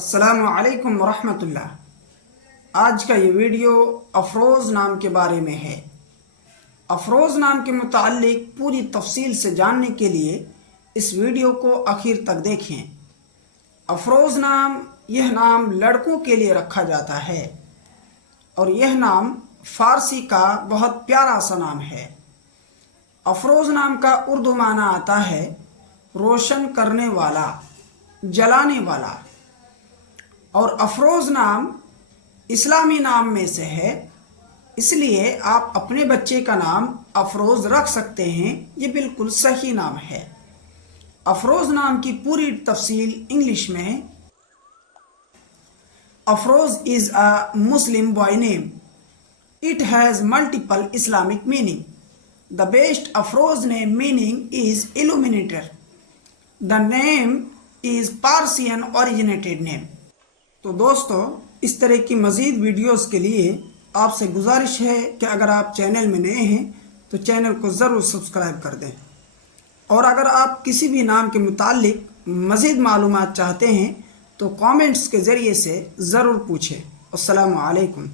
अस्सलामु अलैकुम वरहमतुल्लाह। आज का ये वीडियो अफरोज़ नाम के बारे में है। अफरोज़ नाम के मुताल्लिक पूरी तफसील से जानने के लिए इस वीडियो को आखिर तक देखें। अफरोज़ नाम, यह नाम लड़कों के लिए रखा जाता है और यह नाम फ़ारसी का बहुत प्यारा सा नाम है। अफरोज़ नाम का उर्दू माना आता है रोशन करने वाला, जलाने वाला। और अफरोज़ नाम इस्लामी नाम में से है, इसलिए आप अपने बच्चे का नाम अफरोज़ रख सकते हैं। ये बिल्कुल सही नाम है। अफरोज़ नाम की पूरी तफसील इंग्लिश में। Afroz is a Muslim boy name. It has multiple Islamic meaning. The best Afroz name meaning is illuminator. The name is Persian originated name. तो दोस्तों, इस तरह की मज़ीद वीडियोस के लिए आपसे गुजारिश है कि अगर आप चैनल में नए हैं तो चैनल को ज़रूर सब्सक्राइब कर दें, और अगर आप किसी भी नाम के मुताल्लिक मज़ीद मालूमात चाहते हैं तो कमेंट्स के ज़रिए से ज़रूर पूछें। अस्सलामु अलैकुम।